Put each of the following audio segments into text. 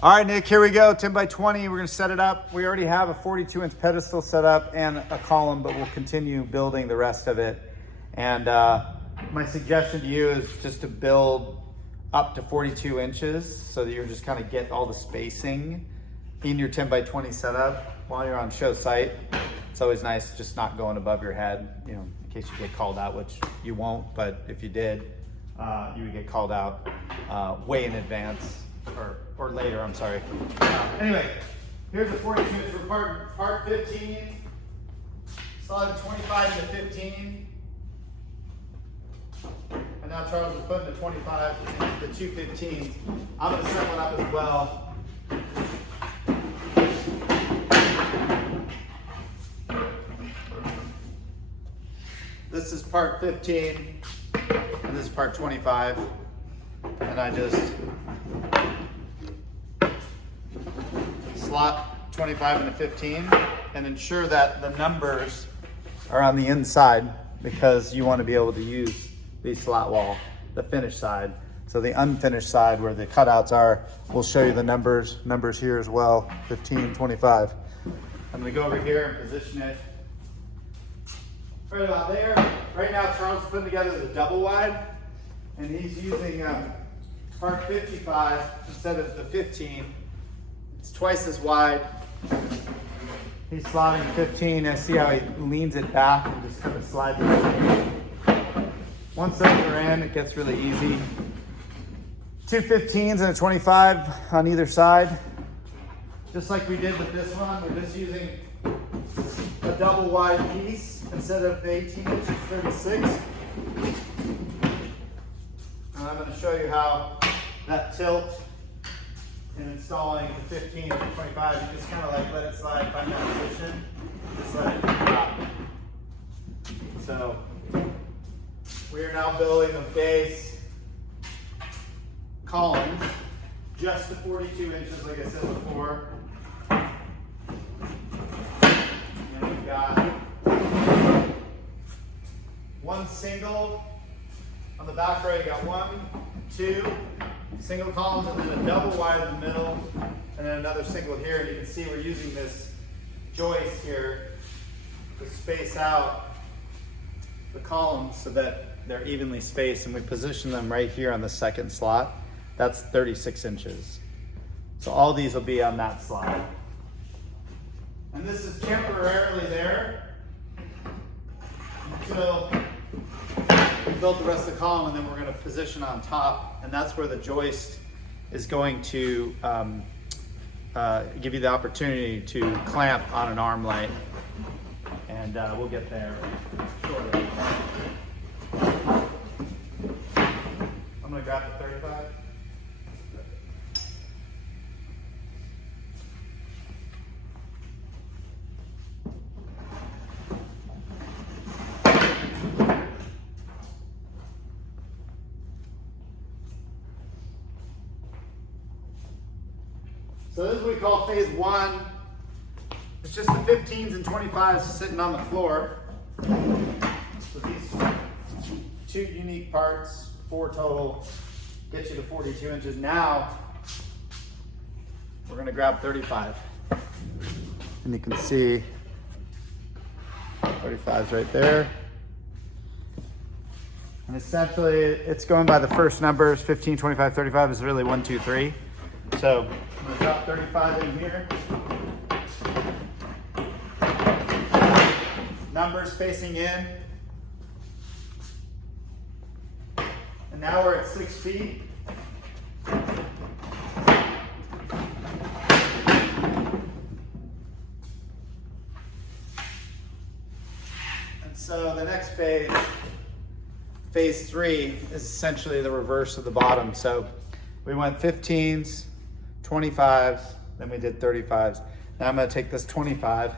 All right, Nick, here we go. 10 by 20. We're going to set it up. We already have a 42-inch pedestal set up and a column, but we'll continue building the rest of it. And my suggestion to you is just to build up to 42 inches so that you're just kind of get all the spacing in your 10 by 20 setup while you're on show site. It's always nice just not going above your head, you know, in case you get called out, which you won't, but if you did, you would get called out way in advance. Or later, I'm sorry. Anyway, here's the 42 inch for part 15. Slide 25 into 15. And now Charles is putting the 25 into the 215s. I'm going to set one up as well. This is part 15, and this is part 25. And I just slot 25 into 15 and ensure that the numbers are on the inside because you want to be able to use the slot wall, the finished side. So the unfinished side where the cutouts are, we'll show you the numbers here as well, 15, 25. I'm gonna go over here and position it right about there. Right now Charles is putting together the double wide and he's using part 55 instead of the 15. It's twice as wide. He's slotting 15 and see how he leans it back and just kind of slides it. Once those are in, it gets really easy. Two 15s and a 25 on either side. Just like we did with this one, we're just using a double wide piece instead of the 18 inch, 36. And I'm going to show you how that tilt in installing the 15 and the 25, you just kind of like let it slide, find that position, just let it drop. So we are now building the base columns just to 42 inches, like I said before. And then we've got one single on the back row. You got 1, 2 single columns and then a double wide in the middle and then another single here. And you can see we're using this joist here to space out the columns so that they're evenly spaced, and we position them right here on the second slot. That's 36 inches. So all these will be on that slot. And this is temporarily there until we build the rest of the column, and then we're going to position on top, and that's where the joist is going to give you the opportunity to clamp on an arm light, and we'll get there shortly. I'm going to grab the 35. So this is what we call phase 1. It's just the 15s and 25s sitting on the floor. So these 2 unique parts, 4 total, get you to 42 inches. Now, we're gonna grab 35. And you can see 35's right there. And essentially, it's going by the first numbers, 15, 25, 35 is really 1, 2, 3. So I'm gonna drop 35 in here. Numbers facing in. And now we're at 6 feet. And so the next phase, phase 3, is essentially the reverse of the bottom. So we went 15s, 25s, then we did 35s. Now I'm going to take this 25,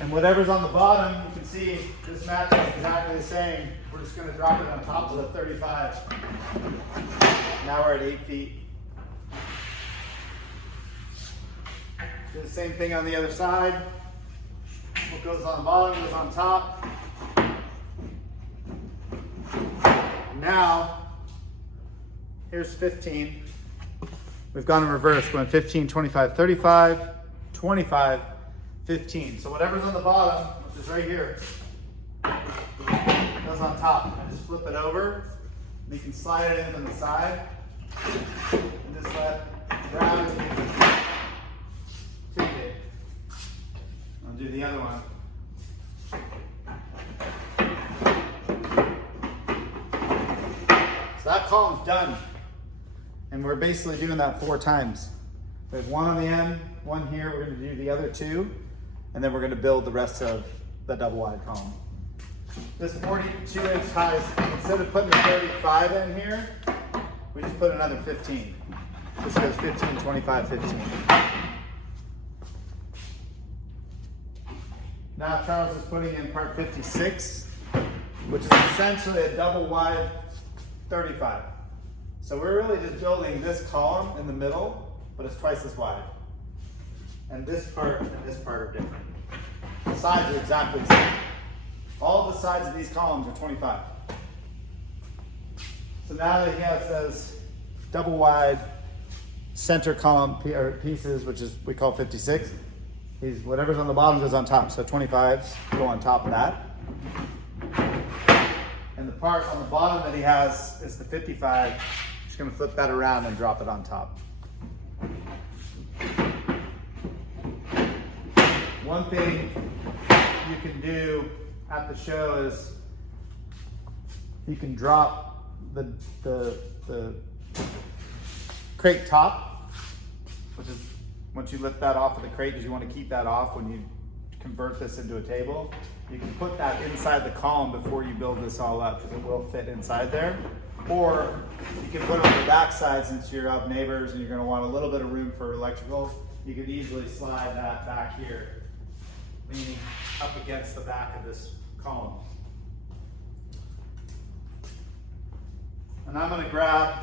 and whatever's on the bottom, you can see this match is exactly the same. We're just going to drop it on top of the 35. Now we're at 8 feet. Do the same thing on the other side. What goes on the bottom goes on top. Now here's 15. We've gone in reverse, going 15, 25, 35, 25, 15. So whatever's on the bottom, which is right here, goes on top. I just flip it over, and you can slide it in on the side, and just let gravity take it. I'll do the other one. So that column's done. And we're basically doing that 4 times. We have one on the end, one here, we're gonna do the other 2, and then we're gonna build the rest of the double wide column. This 42-inch ties, instead of putting the 35 in here, we just put another 15. This goes 15, 25, 15. Now Charles is putting in part 56, which is essentially a double wide 35. So we're really just building this column in the middle, but it's twice as wide. And this part and this part are different. The sides are exactly the same. All of the sides of these columns are 25. So now that he has those double wide center column pieces, which is we call 56, he's whatever's on the bottom goes on top. So 25s go on top of that. And the part on the bottom that he has is the 55. Just gonna flip that around and drop it on top. One thing you can do at the show is you can drop the crate top, which is once you lift that off of the crate, because you want to keep that off when you convert this into a table. You can put that inside the column before you build this all up, because it will fit inside there. Or you can put it on the back side, since you're up neighbors and you're going to want a little bit of room for electrical. You could easily slide that back here, leaning up against the back of this column. And I'm going to grab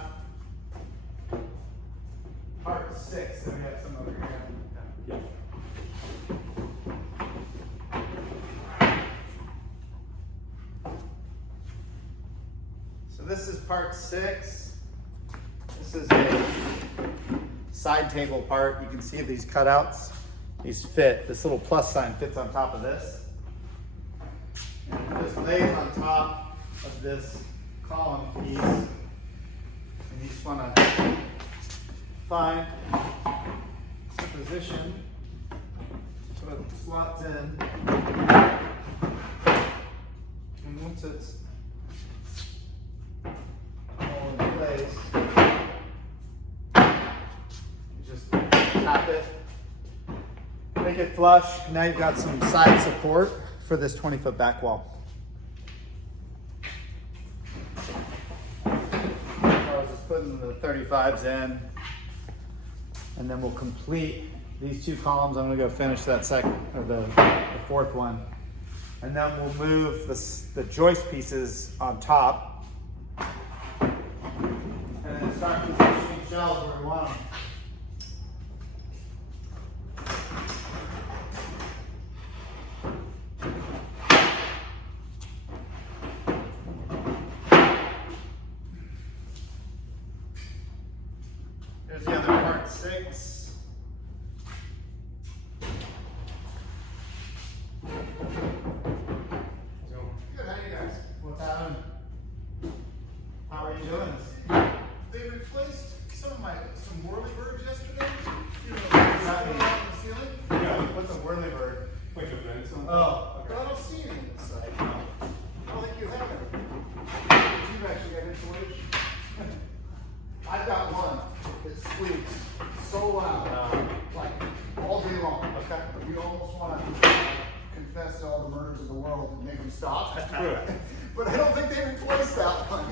part 6, and we have some over here. Yeah. So this is part 6. This is a side table part. You can see these cutouts. These fit. This little plus sign fits on top of this. And this lays on top of this column piece. And you just want to find the position so it slots in. And once it's all in place, you just tap it, make it flush. Now you've got some side support for this 20-foot back wall. I was just putting the 35s in, and then we'll complete these 2 columns. I'm going to go finish that second or the 4th one, and then we'll move the joist pieces on top, and then start positioning shelves where we want them. Here's the other part 6. Good, how you guys? What's happening? How are you doing? They replaced some whirly birds yesterday. You know, on the ceiling. Yeah, what's a whirly bird? Like a vent. Oh, But okay. I don't see any inside. I don't think you have any. You've actually got insulation. I've got one that squeaks so loud, like all day long. Okay. You almost want to confess to all the murders of the world and make them stop. But I don't think they replaced that one.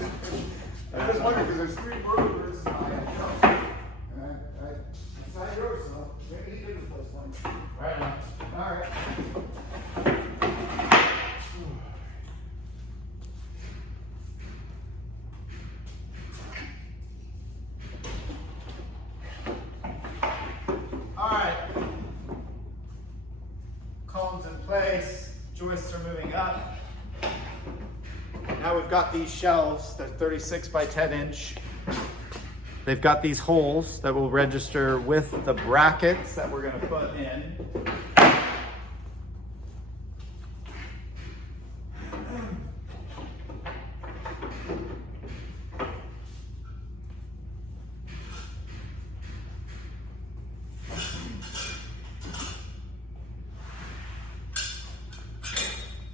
I just wonder because there's 3 murderers in my house. And that's how it goes, so maybe he did replace one. Right now. All right. All right. Columns in place. Joists are moving up. Now we've got these shelves. They're 36 by 10 inch. They've got these holes that will register with the brackets that we're going to put in.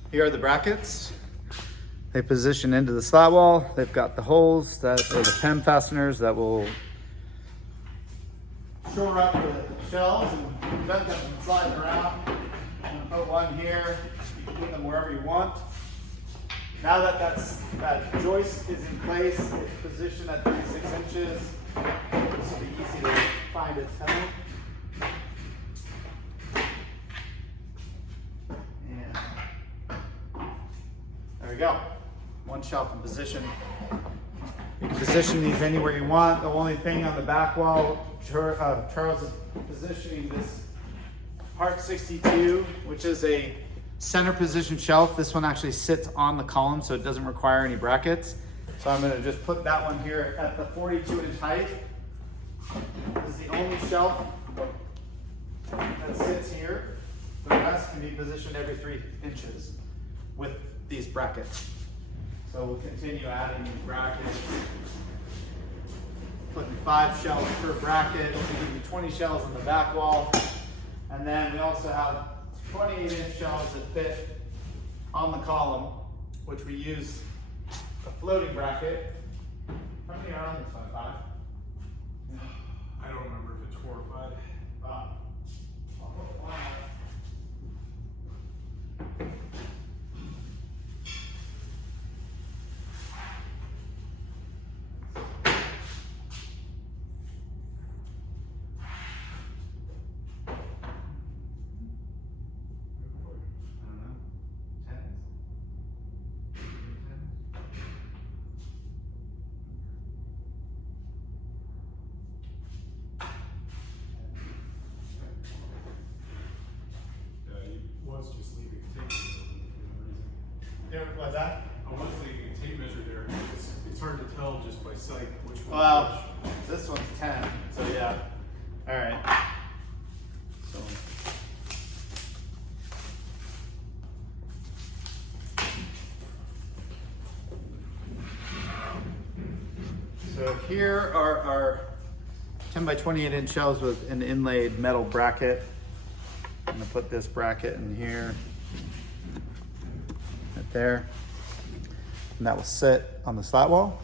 Here are the brackets. They position into the slat wall. They've got the holes that are the pen fasteners that will shore up the shelves and prevent them from sliding around. I'm gonna put one here. You can put them wherever you want. Now that that joist is in place, it's positioned at 36 inches. This will be easy to find its home. And there we go. One shelf in position. You can position these anywhere you want. The only thing on the back wall, Charles is positioning this Part 62, which is a center position shelf. This one actually sits on the column, so it doesn't require any brackets. So I'm going to just put that one here at the 42-inch height. This is the only shelf that sits here. The rest can be positioned every 3 inches with these brackets. So we'll continue adding these brackets. Putting 5 shelves per bracket to give you 20 shelves on the back wall. And then we also have 28-inch shelves that fit on the column, which we use a floating bracket. How many are on this one? 5? I don't remember if it's 4 or 5. I'll put one up. Was just leaving a tape measure for no reason. There, what's that? I was leaving a tape measure there. It's hard to tell just by sight which one. Well, this one's 10, so yeah. All right. So here are our 10 by 28-inch shelves with an inlaid metal bracket. I'm gonna put this bracket in here, right there, and that will sit on the slat wall.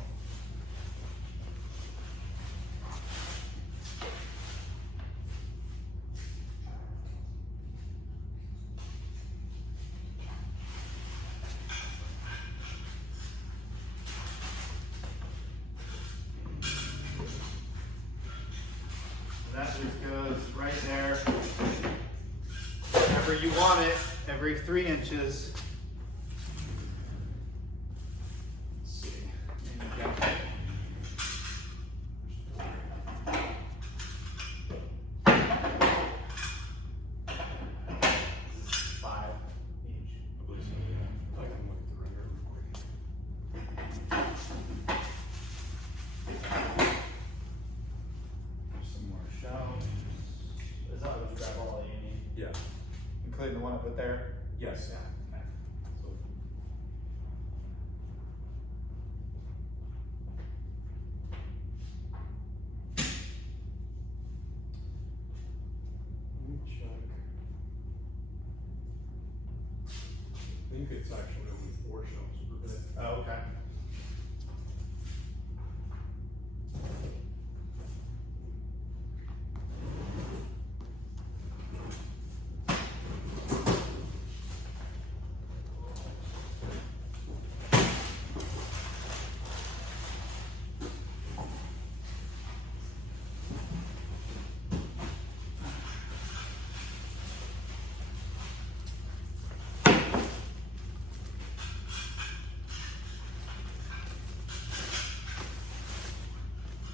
That just goes right there. Wherever you want it, every 3 inches. Let's see. There you go. This is 5 each. I believe so, yeah. I can look at the render real quick. There's some more shelves. Is that what you grab all that you need? Yeah. Including the one I put there? Yes. Okay. So, Let me check. I think it's actually only 4 shelves per bit. Oh, okay.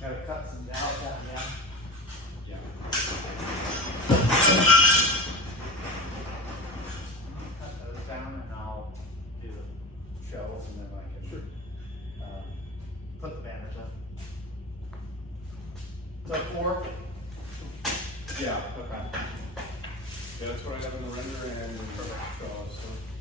Gotta cut some down, yeah. Yeah. Cut those down and I'll do the shelves and then I can put the banners up. So 4? Yeah. Okay. Yeah, that's what I have in the render and in the draw, so.